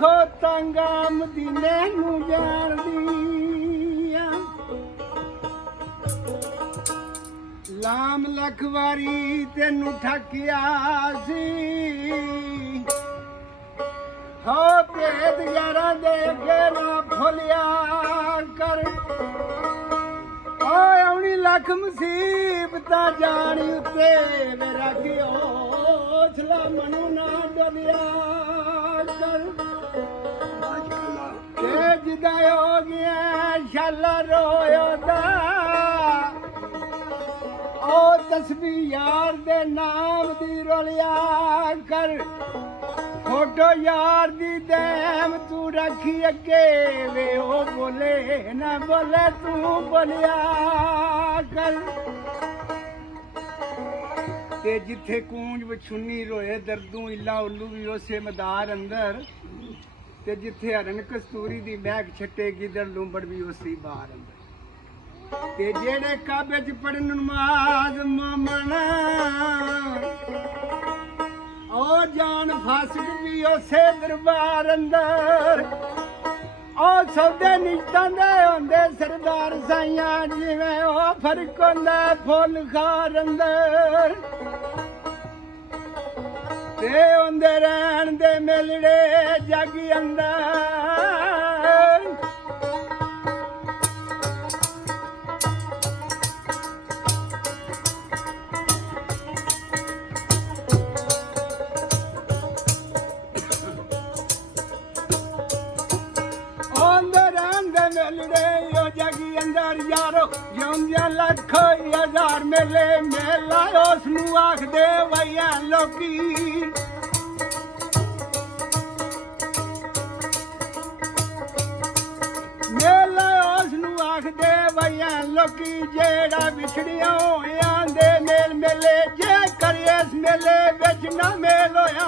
ਲੱਖੋ ਤਾਂਗਾ ਮਦੀਨੇ ਨੂੰ ਜਾਣਦੀਆਂ ਲਾਮ ਲੱਖ ਵਾਰੀ ਤੈਨੂੰ ਠੱਕਿਆ ਸੀ ਹੋ ਭੇਦ ਯਾਰਾਂ ਦੇ ਅੱਗੇ ਨਾ ਫੁੱਲਿਆ ਕਰ ਓਏ ਆਉਣੀ ਲੱਖ ਮੁਸੀਬਤਾਂ ਜਾਣੀ ਉੱਤੇ ਮੇਰਾ ਕਿਉ ਛਲਾ ਮਨੂ ਨਾ ਡੋਲਿਆ ਕਰ ਤੇ ਜਿਦਾ ਹੋ ਗਿਆ ਸ਼ਾਲਾ ਰੋਇਓ ਦਾ ਓ ਤਸਬੀਹ ਯਾਰ ਦੇ ਨਾਮ ਦੀ ਰੋਲਿਆ ਕਰ ਫੋਟੋ ਯਾਰ ਦੀ ਦੈਮ ਤੂੰ ਰੱਖੀ ਅੱਗੇ ਵੇ ਉਹ ਬੋਲੇ ਨਾ ਬੋਲੇ ਤੂੰ ਬੋਲਿਆ ਕਰ ਤੇ ਜਿੱਥੇ ਕੂੰਜ ਵਿਛੁੰਨੀ ਰੋਏ ਦਰਦੂ ਇੱਲਾ ਉੱਲੂ ਵੀ ਉਸੇ ਮਦਾਰ ਅੰਦਰ ਤੇ ਜਿੱਥੇ ਹਰਨ ਕਸਤੂਰੀ ਦੀ ਮਹਿਕ ਛੱਟੇ ਗਿੱਦੜ ਲੂੰਬੜ ਵੀ ਉਸੇ ਬਾਹਰ ਅੰਦਰ ਤੇ ਜਿਹੜੇ ਕਾਬੇ ਚ ਪੜਨ ਨਮਾਜ਼ ਮਾਮਣਾ ਓ ਜਾਨ ਫਾਸਕ ਵੀ ਉਸੇ ਦਰਬਾਰ ਅੰਦਰ ਓ ਸੌਦੇ ਨਿਸ਼ਤਾਂ ਦੇ ਹੁੰਦੇ ਸਰਦਾਰ ਸਾਈਆਂ ਜਿਵੇਂ ਉਹ ਫਰਕ ਹੁੰਦਾ ਫੁੱਲ ਖਾਰ ਅੰਦਰ ਤੇ ਹੁੰਦੇ ਰਹਿਣ ਦੇ ਮਿਲੜੇ ਜੱਗ ਅੰਦਰ ਮਿਲੜੇ ਓ ਜਗੀ ਅੰਦਰ ਯਾਰੋ ਜਿਉਂਦਿਆਂ ਲੱਖ ਹਜ਼ਾਰ ਮੇਲੇ ਮੇਲਾ ਉਸ ਨੂੰ ਆਖਦੇ ਵਈਆਂ ਲੋਕੀ ਮੇਲਾ ਉਸ ਨੂੰ ਆਖਦੇ ਵਈਆਂ ਲੋਕੀ ਜਿਹੜਾ ਵਿਛੜਿਆ ਹੋਇਆਂ ਦੇ ਮੇਲ ਮੇਲੇ ਜੇ ਕਰੀਏ ਇਸ ਮੇਲੇ ਵਿੱਚ ਨਾ ਮੇਲ ਹੋਇਆ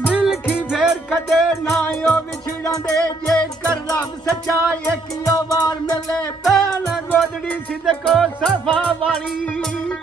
ਮਿਲਖੀ ਫੇਰ ਕਦੇ ਨਾ ਉਹ ਵਿਛੜਾਂ ਦੇ ਜੇ ਕਰ ਰੱਬ ਸੱਚਾ ਇੱਕ ਵਾਰ ਮਿਲੇ ਪਹਿਲ ਗੋਦੜੀ ਸਿਦਕੋ ਸਫਾ ਵਾਲੀ